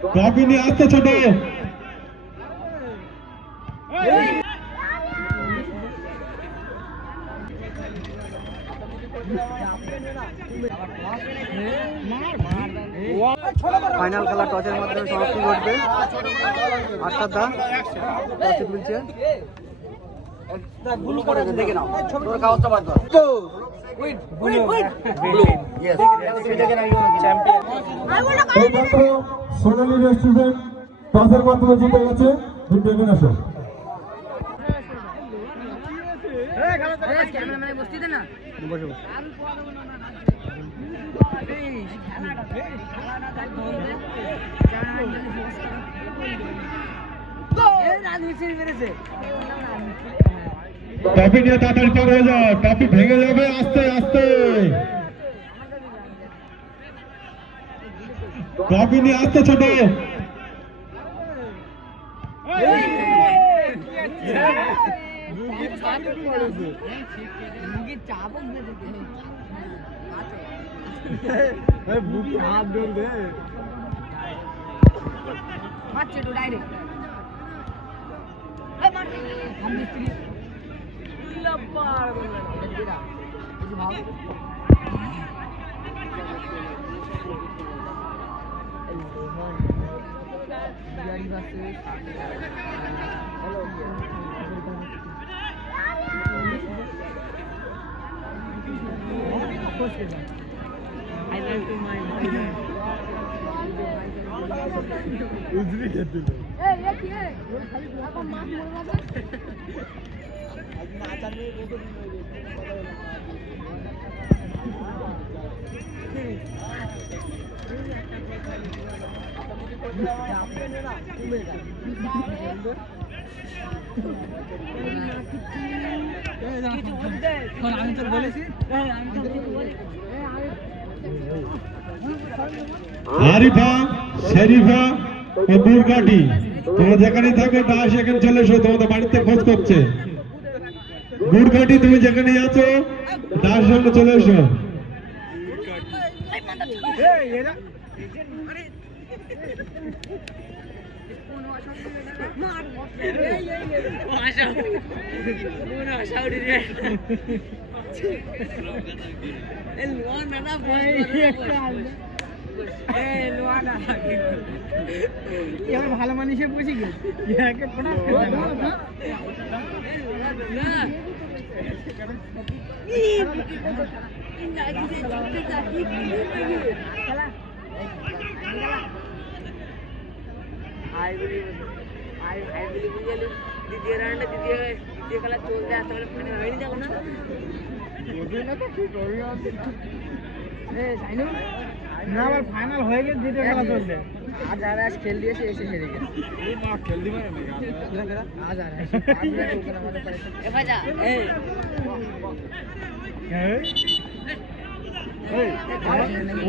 Trophy নিয়ে আসতে ছোট। ফাইনাল খেলা টসের মাধ্যমে সমাপ্তি ঘটবে। আটটার দা টসে মিলছে। সোনালী রেস্টুরেন্ট টসের মাধ্যমে জিতে গেছে। ট্রফি নিয়ে তাড়াতাড়ি পার হয়ে যাও, ট্রফি ভেঙে যাবে আস্তে আস্তে। ট্রফি নিয়ে আসতে ছোট। হাত ধর দে মারছে তো ডাইরেক্ট এই মারছে हम मिस्त्री लब्बार बोल रहा है भाव गाड़ी बस hello I love to my उजरी के दिल ए ये की है खाली आप माफ बोलना है आज नाचा में वो तो আমি তো বলেছি আরিফা শরীফা ও দুর্গাটি তোমরা যেখানে থাকো 10 সেকেন্ড চলে এসো, তোমাদের বাড়িতে খোঁজ করছে। দুর্গাটি তুমি যেখানে আছো 10 সেকেন্ড চলে এসো। ভালো মানুষে বুঝি দ্বিতীয় রাউন্ডে দ্বিতীয় খেলা চলতে আসতে পারে ফাইনাল হয়নি যাবো না না আবার ফাইনাল হয়ে গেছে দ্বিতীয় খেলা চলছে। আজ আর আজ খেল দিয়েছে এসে হেরে গেছে খেল দিবে আজ আর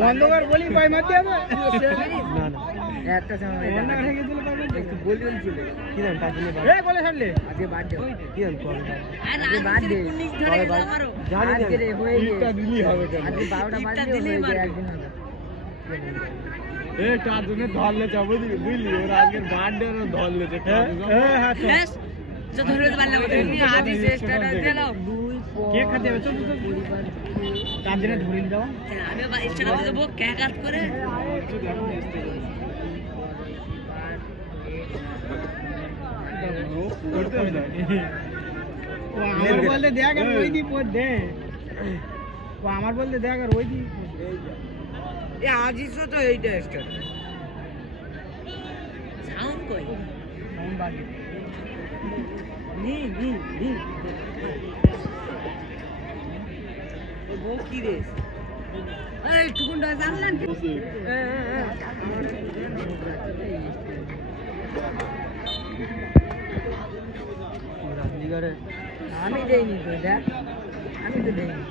বন্ধকার বলি পাই মারতে হবে না না একটা সময় একটু বলি বলি চলে কি জান তা চলে এ বলে ছাড়লে আজকে বার্থডে কি জান কবে আজকে বার্থডে জানি আজকে রে হয়ে গেছে ইটা দিলি হবে কেন আজকে 12টা বাজে হয়ে যায় একদিন হবে এ টাজনে ধরলে যাবো বুঝলি ওর আজকে বার্থডে ওর ধরলে যে হ্যাঁ বেশ তো ধরে পারলাম তুমি আজ চেষ্টাটা দিলাও কে খাতে হবে চল টাজনে ধরে দাও আমি চেষ্টা দেব কে কাট করে আমার বলতে দেখ আর ওই দি পদ দে ও আমার বলতে দেখ আর ওই দি এ আজিসো তো এইটা স্টার্ট সাউন্ড কই সাউন্ড বাকি নি ও বল কি রে এই টুকুনটা জানলেন আমি দেইনি তো দেখ আমি তো দেইনি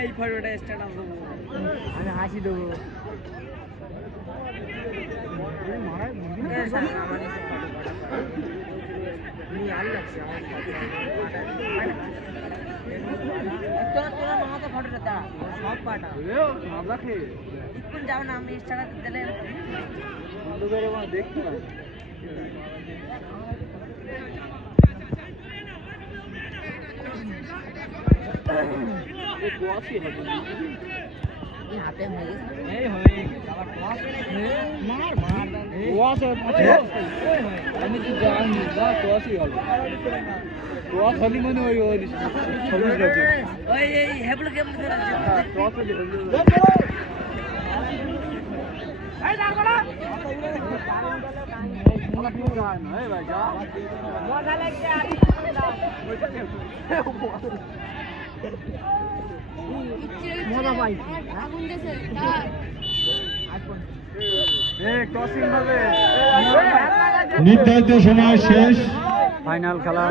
এই ফটোটা স্ট্যাটাস দেবো, আমি হাসি দেবো। সব পাটা যাও না, আমি স্ট্যাটাস দিলে দেখতে পাই। হাতে আমি তো জানি না তোয়াশই হবে, তোয়া খালি মনে হয় ওই এই হেবল গেম খেলা তোয়া খালি এই দাঁড় করা মজা লাগছে মজা পাই আগুন দেশে নির্ধারিত সময় শেষ। ফাইনাল খেলা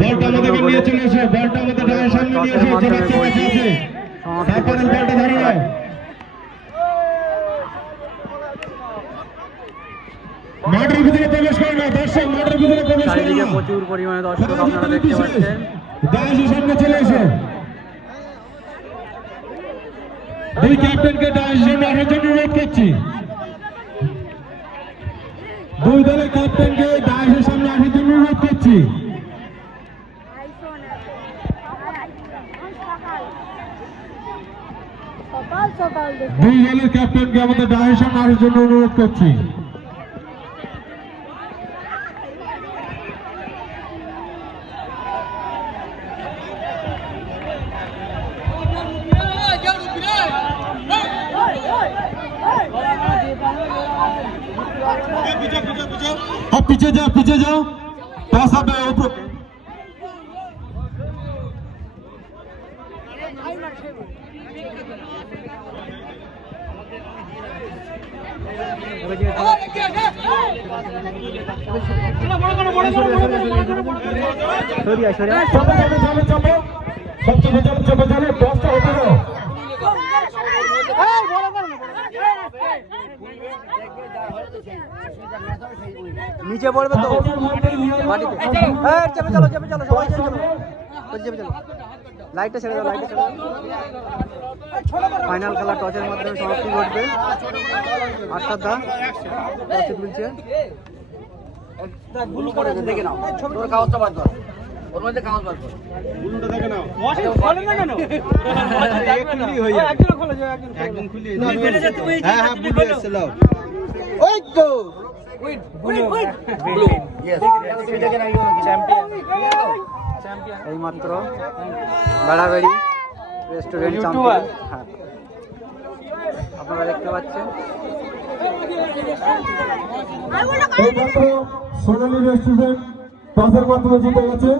বলটা আমাদেরকে নিয়ে চলে এসে, বলটা আমাদের ডায়ের সামনে নিয়ে এসে, যে বাচ্চা কাছে আছে সাফারের বলটা ধরে নাও। মাঠের ভিতরে প্রবেশ করে না দর্শক, মাঠের ভিতরে প্রবেশ করে চারিদিকে না। প্রচুর পরিমাণে দর্শক আপনারা দেখতে পাচ্ছেন। ডায়ের সামনে চলে এসে দুই ক্যাপ্টেনকে ডায়ের সামনে আসার জন্য অনুরোধ করছি। দুই দলের ক্যাপ্টেনকে ডায়ের সামনে আসার জন্য অনুরোধ করছি। দুই দলের ক্যাপ্টেনকে আমাদের ডায়ের সামনে আসার জন্য অনুরোধ করছি। अब पीछे जाओ पैसा पे ऊपर নিচে পড়বে তো মাটিতে। চেপে চলো সবাই চেপে চলো, লাইটটা ছেড়ে দাও, লাইটটা ছেড়ে দাও। ফাইনাল খেলা টসের মাধ্যমে সমাপ্তি ঘটবে। 8টা দা টসে তুলছে। দেখে নাও, তোর কাগজটা বার কর, ওর মধ্যে কাগজ বার কর। বুলুটা দেখে নাও, খোলে না কেন? একদমই হয়ে যায়, একদম খোলে যায়, একদম খুলে যায়। হ্যাঁ বুলু এসে লাও, ওই তো এই মাত্র বেড়াবেড়ি রেস্টুরেন্ট চ্যাম্পিয়ন আপনারা দেখতে পাচ্ছেন। সোনালী রেস্টুরেন্ট টসের মাধ্যমে জিতে গেছে।